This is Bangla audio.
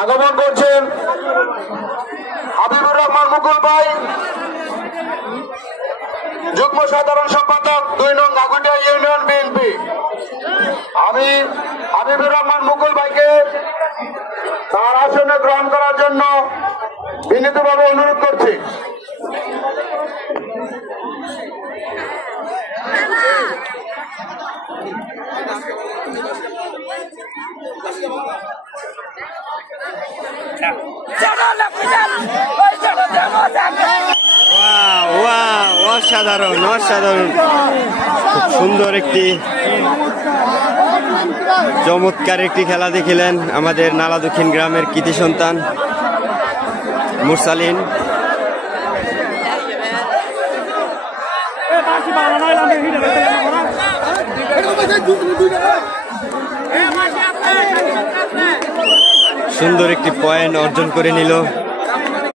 আগমন করছেন হাবিবুর রহমান মুকুল ভাই, যুগ্ম সাধারণ সম্পাদক 2 নং আগুন্ডিয়া ইউনিয়ন বিএনপি। আমি হাবিবুর রহমান মুকুল ভাইকে তার আসনে গ্রহণ করার জন্য বিনীতভাবে অনুরোধ করছি। অসাধারণ অসাধারণ, খুব সুন্দর একটি চমৎকার একটি খেলা দেখিলেন আমাদের নালা দক্ষিণ গ্রামের কৃতি সন্তান মুরসালিন। সুন্দর একটি পয়েন্ট অর্জন করে নিল।